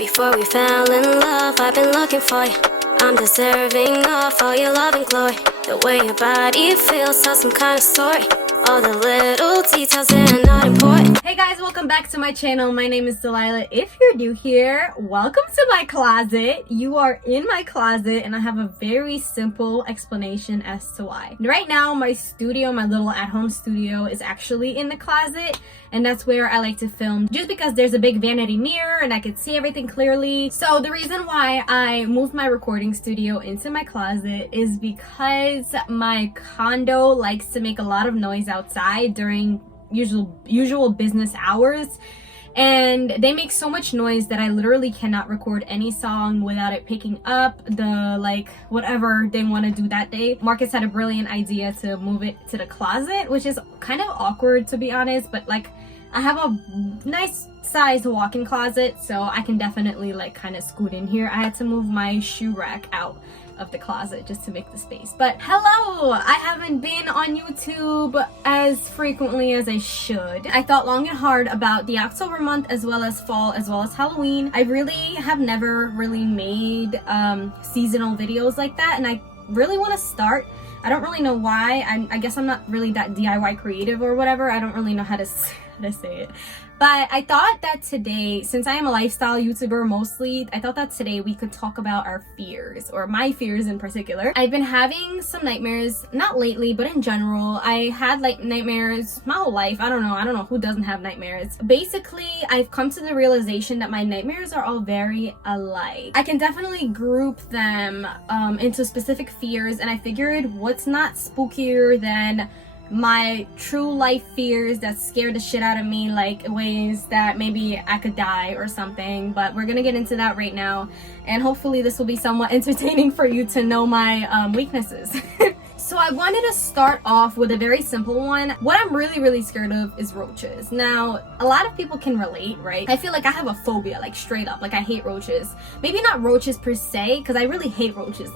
Before we fell in love, I've been looking for you. I'm deserving of all your love and glory. The way your body feels tells some kind of story. All the little details, they're not important. Hey guys, welcome back to my channel. My name is Delilah. If you're new here, welcome to my closet. You are in my closet and I have a very simple explanation as to why. Right now, my studio, my little at-home studio, is actually in the closet, and that's where I like to film just because there's a big vanity mirror and I can see everything clearly. So the reason why I moved my recording studio into my closet is because my condo likes to make a lot of noise outside during usual business hours, and they make so much noise that I literally cannot record any song without it picking up the whatever they want to do that day. Marcus had a brilliant idea to move it to the closet, which is kind of awkward to be honest, but I have a nice sized walk-in closet, so I can definitely kind of scoot in here. I had to move my shoe rack out of the closet just to make the space. But hello, I haven't been on YouTube as frequently as I should. I thought long and hard about the October month as well as fall as well as Halloween. I really have never really made seasonal videos like that, and I really want to start. I don't really know why. I guess I'm not really that DIY creative or whatever. I don't really know how to say it. But I thought that today, since I am a lifestyle YouTuber mostly, I thought that today we could talk about our fears, or my fears in particular. I've been having some nightmares, not lately, but in general. I had nightmares my whole life. I don't know who doesn't have nightmares. Basically, I've come to the realization that my nightmares are all very alike. I can definitely group them into specific fears, and I figured what's not spookier than my true life fears that scare the shit out of me, ways that maybe I could die or something. But we're gonna get into that right now, and hopefully this will be somewhat entertaining for you to know my weaknesses. So I wanted to start off with a very simple one. What I'm really scared of is roaches. Now, a lot of people can relate, right? I feel like I have a phobia, straight up. I hate roaches. Maybe not roaches per se, because I really hate roaches.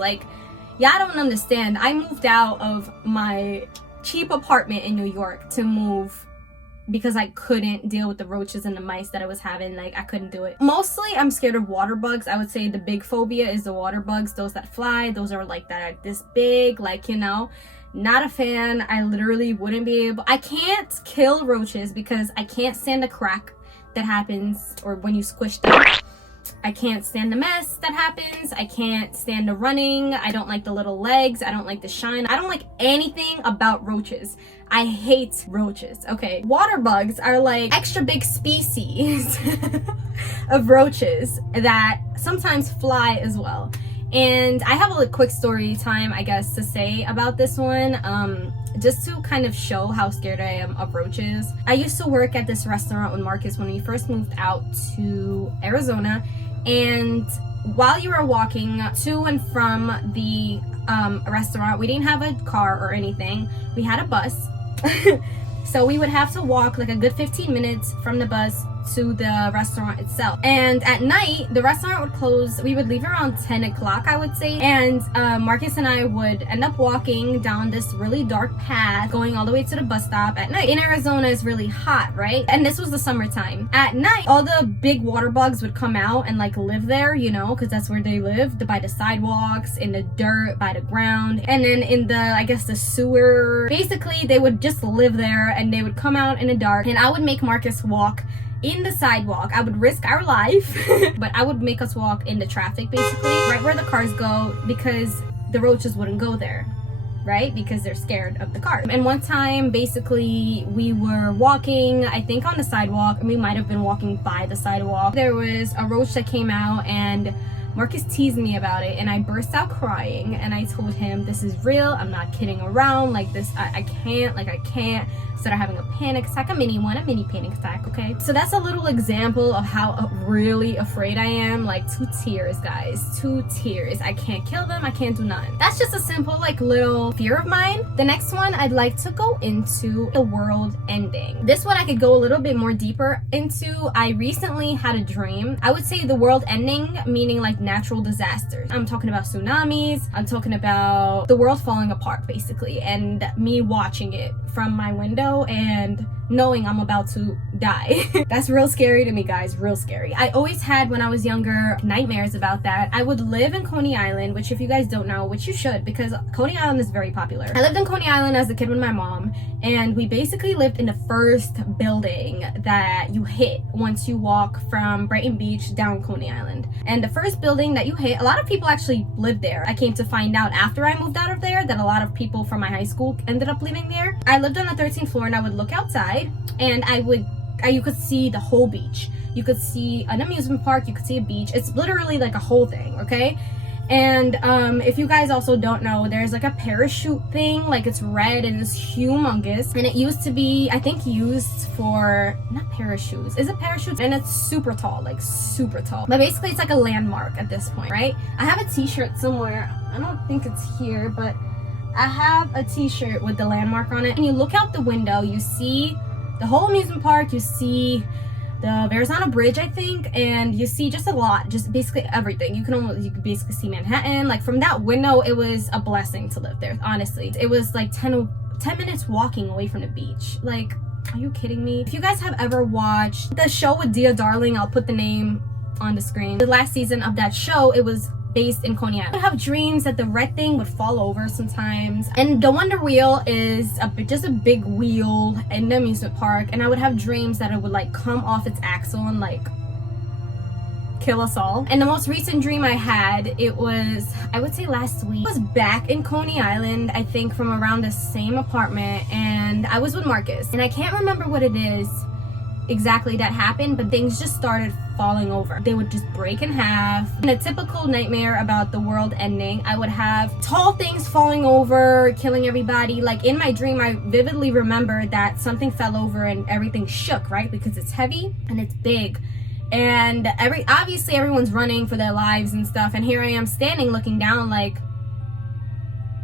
Yeah, I don't understand. I moved out of my cheap apartment in New York to move because I couldn't deal with the roaches and the mice that I was having. I couldn't do it. Mostly I'm scared of water bugs. I would say the big phobia is the water bugs, those that fly, those are that are this big, not a fan. I literally wouldn't be able. I can't kill roaches because I can't stand the crack that happens or when you squish them. I can't stand the mess that happens. I can't stand the running. I don't like the little legs. I don't like the shine. I don't like anything about roaches. I hate roaches. Okay, water bugs are extra big species of roaches that sometimes fly as well. And I have a quick story time, I guess, to say about this one, just to kind of show how scared I am of roaches. I used to work at this restaurant with Marcus when we first moved out to Arizona, and while you were walking to and from the restaurant, we didn't have a car or anything. We had a bus. So we would have to walk a good 15 minutes from the bus to the restaurant itself. And at night, the restaurant would close. We would leave around 10 o'clock, I would say. And Marcus and I would end up walking down this really dark path, going all the way to the bus stop at night. In Arizona, it's really hot, right? And this was the summertime. At night, all the big water bugs would come out and live there, because that's where they lived, by the sidewalks, in the dirt, by the ground, and then in the, I guess, the sewer. Basically, they would just live there, and they would come out in the dark, and I would make Marcus walk in the sidewalk. I would risk our life, but I would make us walk in the traffic, basically, right where the cars go, because the roaches wouldn't go there, right? Because they're scared of the cars. And one time, basically, we were walking, I think on the sidewalk, and we might have been walking by the sidewalk. There was a roach that came out, and Marcus teased me about it, and I burst out crying, and I told him, this is real, I'm not kidding around, this, I can't. Started having a panic attack, a mini panic attack, okay? So that's a little example of how really afraid I am. 2 tears, guys, 2 tears. I can't kill them, I can't do nothing. That's just a simple little fear of mine. The next one, I'd like to go into the world ending. This one I could go a little bit more deeper into. I recently had a dream. I would say the world ending, meaning natural disasters. I'm talking about tsunamis, I'm talking about the world falling apart, basically, and me watching it from my window and knowing I'm about to die. That's real scary to me, guys, real scary. I always had, when I was younger, nightmares about that. I would live in Coney Island, which if you guys don't know, which you should, because Coney Island is very popular. I lived in Coney Island as a kid with my mom, and we basically lived in the first building that you hit once you walk from Brighton Beach down Coney Island. And the first building that you hit, a lot of people actually lived there. I came to find out after I moved out of there that a lot of people from my high school ended up living there. I lived on the 13th floor, and I would look outside, and you could see the whole beach. You could see an amusement park, you could see a beach. It's literally like a whole thing, okay? And if you guys also don't know, there's like a parachute thing, like it's red and it's humongous, and it used to be, I think, used for not parachutes. Is it parachutes? And it's super tall, like super tall. But basically it's like a landmark at this point, right? I have a t-shirt somewhere. I don't think it's here, but I have a t-shirt with the landmark on it. And you look out the window, you see the whole amusement park, you see the Verrazano Bridge, I think, and you see just a lot, just basically everything. You can basically see Manhattan. Like from that window, it was a blessing to live there, honestly. It was like 10 minutes walking away from the beach. Like, are you kidding me? If you guys have ever watched the show with Dia Darling, I'll put the name on the screen. The last season of that show, it was based in Coney Island. I would have dreams that the red thing would fall over sometimes, and the Wonder Wheel is just a big wheel in the amusement park, and I would have dreams that it would like come off its axle and like kill us all. And the most recent dream I had, it was, I would say last week, I was back in Coney Island, I think from around the same apartment, and I was with Marcus, and I can't remember what it is exactly that happened, but things just started falling over. They would just break in half. In a typical nightmare about the world ending, I would have tall things falling over, killing everybody. Like in my dream, I vividly remember that something fell over and everything shook, right? Because it's heavy and it's big. And obviously everyone's running for their lives and stuff. And here I am standing looking down like,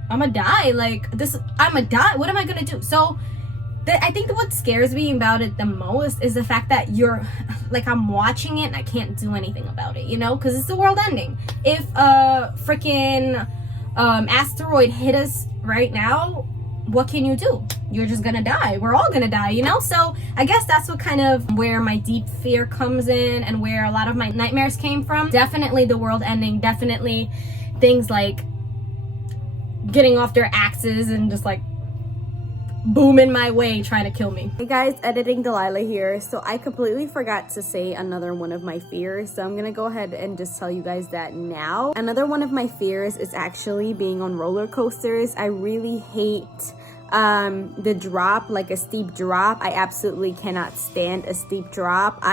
I'm gonna die. Like this, I'm gonna die. What am I gonna do? So I think what scares me about it the most is the fact that you're like, I'm watching it and I can't do anything about it, you know, because it's the world ending. If a freaking asteroid hit us right now, what can you do? You're just gonna die. We're all gonna die, you know? So I guess that's what kind of where my deep fear comes in and where a lot of my nightmares came from. Definitely the world ending, definitely things like getting off their axes and just like booming my way trying to kill me. Hey guys, editing Delilah here. So I completely forgot to say another one of my fears, so I'm gonna go ahead and just tell you guys that now. Another one of my fears is actually being on roller coasters. I really hate the drop, like a steep drop. I absolutely cannot stand a steep drop.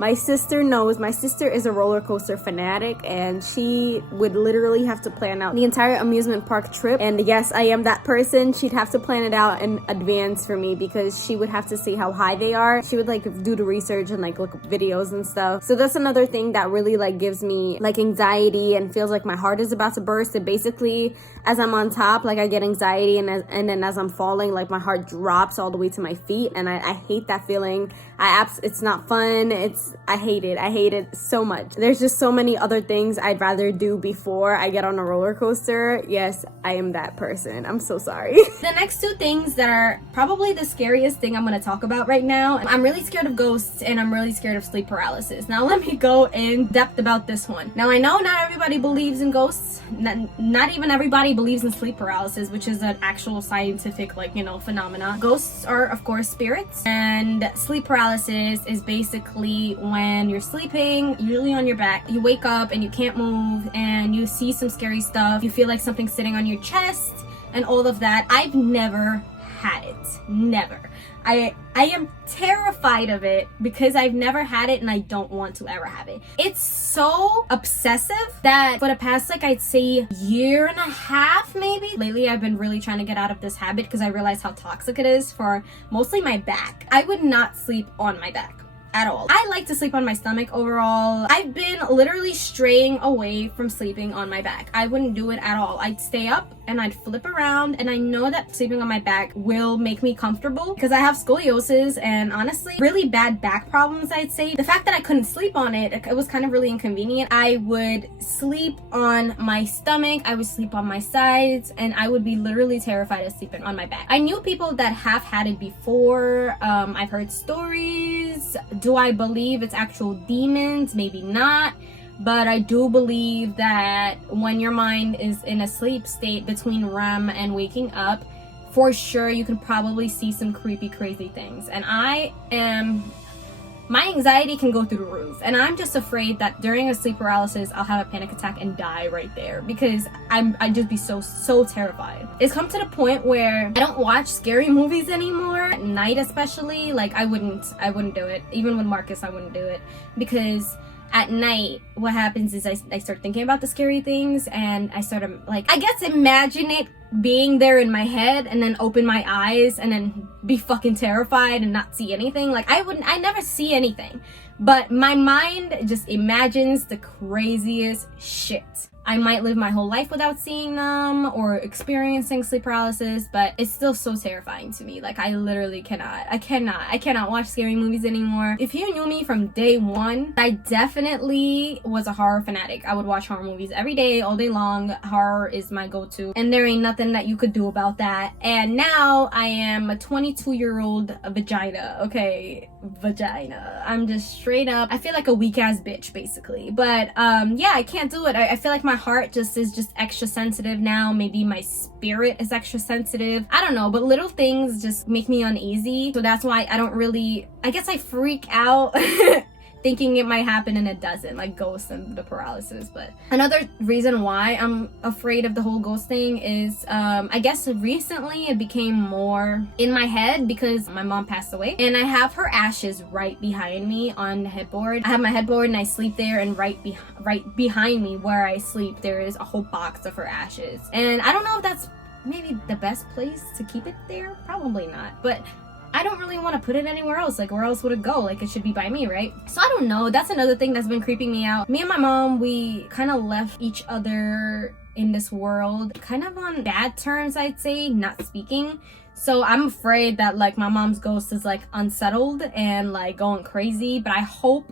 My sister knows. My sister is a roller coaster fanatic, and she would literally have to plan out the entire amusement park trip. And yes, I am that person. She'd have to plan it out in advance for me because she would have to see how high they are. She would like do the research and like look up videos and stuff. So that's another thing that really like gives me like anxiety and feels like my heart is about to burst. And basically, as I'm on top, like I get anxiety, and then as I'm falling, like my heart drops all the way to my feet, and I hate that feeling. It's not fun. I hate it so much. There's just so many other things I'd rather do before I get on a roller coaster. Yes, I am that person. I'm so sorry. The next two things that are probably the scariest thing I'm going to talk about right now. I'm really scared of ghosts, and I'm really scared of sleep paralysis. Now let me go in depth about this one. Now I know not everybody believes in ghosts. Not even everybody believes in sleep paralysis, which is an actual scientific, like, you know, phenomena. Ghosts are, of course, spirits, and sleep paralysis is basically when you're sleeping, usually on your back, you wake up and you can't move, and you see some scary stuff. You feel like something's sitting on your chest and all of that. I've never had it. Never. I am terrified of it because I've never had it, and I don't want to ever have it. It's so obsessive that for the past, like, I'd say year and a half maybe, lately I've been really trying to get out of this habit because I realized how toxic it is for mostly my back. I would not sleep on my back at all. I like to sleep on my stomach overall. I've been literally straying away from sleeping on my back. I wouldn't do it at all. I'd stay up and I'd flip around, and I know that sleeping on my back will make me comfortable because I have scoliosis and honestly really bad back problems. I'd say the fact that I couldn't sleep on it was kind of really inconvenient. I would sleep on my stomach, I would sleep on my sides, and I would be literally terrified of sleeping on my back. I knew people that have had it before. I've heard stories. Do I believe it's actual demons? Maybe not. But I do believe that when your mind is in a sleep state between REM and waking up, for sure you can probably see some creepy, crazy things. And my anxiety can go through the roof. And I'm just afraid that during a sleep paralysis, I'll have a panic attack and die right there because I'd just be so terrified. It's come to the point where I don't watch scary movies anymore, at night especially. Like I wouldn't do it. Even with Marcus, I wouldn't do it because at night what happens is I start thinking about the scary things, and I sort of like, I guess, imagine it being there in my head and then open my eyes and then be fucking terrified and not see anything. Like I never see anything, but my mind just imagines the craziest shit. I might live my whole life without seeing them or experiencing sleep paralysis, but it's still so terrifying to me. Like I literally cannot watch scary movies anymore. If you knew me from day one, I definitely was a horror fanatic. I would watch horror movies every day, all day long. Horror is my go-to, and there ain't nothing that you could do about that. And now I am a 22-year-old vagina, okay? Vagina. I'm just straight up, I feel like a weak ass bitch basically. But yeah, I can't do it. I feel like my heart is just extra sensitive now. Maybe my spirit is extra sensitive. I don't know, but little things just make me uneasy. So that's why I guess I freak out thinking it might happen and it doesn't, like ghosts and the paralysis. But another reason why I'm afraid of the whole ghost thing is I guess recently it became more in my head because my mom passed away, and I have her ashes right behind me on the headboard. I have my headboard and I sleep there, and right behind me where I sleep there is a whole box of her ashes. And I don't know if that's maybe the best place to keep it there, probably not, but I don't really want to put it anywhere else. Like, where else would it go? Like, it should be by me, right? So I don't know. That's another thing that's been creeping me out. Me and my mom, we kind of left each other in this world kind of on bad terms, I'd say, not speaking. So I'm afraid that like my mom's ghost is like unsettled and like going crazy. But I hope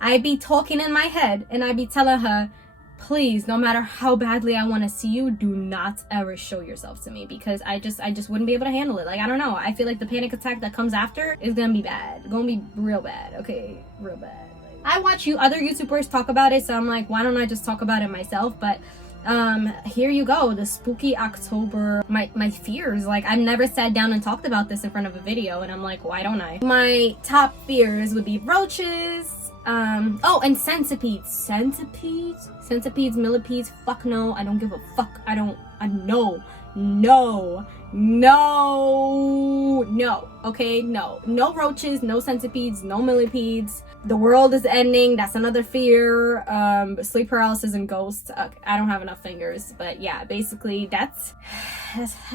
I'd be talking in my head and I'd be telling her, please, no matter how badly I want to see you, do not ever show yourself to me, because I just wouldn't be able to handle it. Like, I don't know. I feel like the panic attack that comes after is gonna be bad. Gonna be real bad. Okay, real bad. I watch other YouTubers talk about it, so I'm like, why don't I just talk about it myself? But here you go, the spooky October, my fears. Like, I've never sat down and talked about this in front of a video, and I'm like, why don't I? My top fears would be roaches. Oh, and centipedes, millipedes, fuck no, I don't give a fuck, no, okay, no roaches, no centipedes, no millipedes. The world is ending, that's another fear. Sleep paralysis and ghosts. I don't have enough fingers, but yeah, basically that's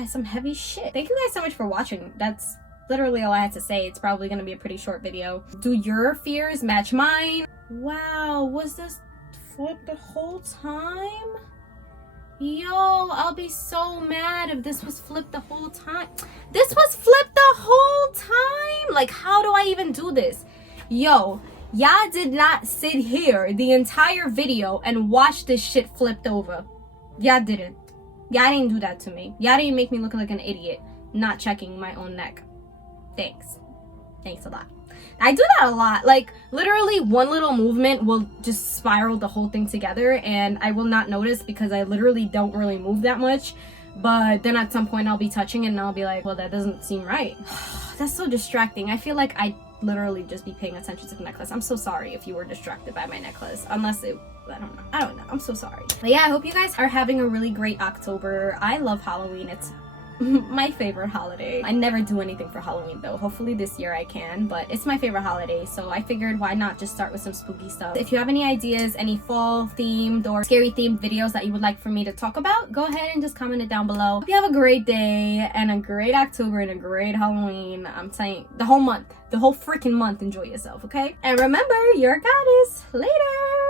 some heavy shit. Thank you guys so much for watching. That's literally all I had to say. It's probably gonna be a pretty short video. Do your fears match mine? Wow, was this flip the whole time? Yo, I'll be so mad if this was flipped the whole time. This was flipped the whole time? Like, how do I even do this? Yo, y'all did not sit here the entire video and watch this shit flipped over. Y'all didn't. Y'all didn't do that to me. Y'all didn't make me look like an idiot not checking my own neck. Thanks a lot. I do that a lot. Like, literally one little movement will just spiral the whole thing together, and I will not notice because I literally don't really move that much. But then at some point I'll be touching it and I'll be like, well, that doesn't seem right. That's so distracting. I feel like I literally just be paying attention to the necklace. I'm so sorry if you were distracted by my necklace, unless it, I don't know, I'm so sorry. But yeah, I hope you guys are having a really great October. I love Halloween. It's my favorite holiday. I never do anything for Halloween though. Hopefully this year I can, but it's my favorite holiday, so I figured why not just start with some spooky stuff. If you have any ideas, any fall themed or scary themed videos that you would like for me to talk about, go ahead and just comment it down below. Hope you have a great day and a great October and a great Halloween. I'm saying the whole month, the whole freaking month, enjoy yourself, okay? And remember, you're a goddess. Later.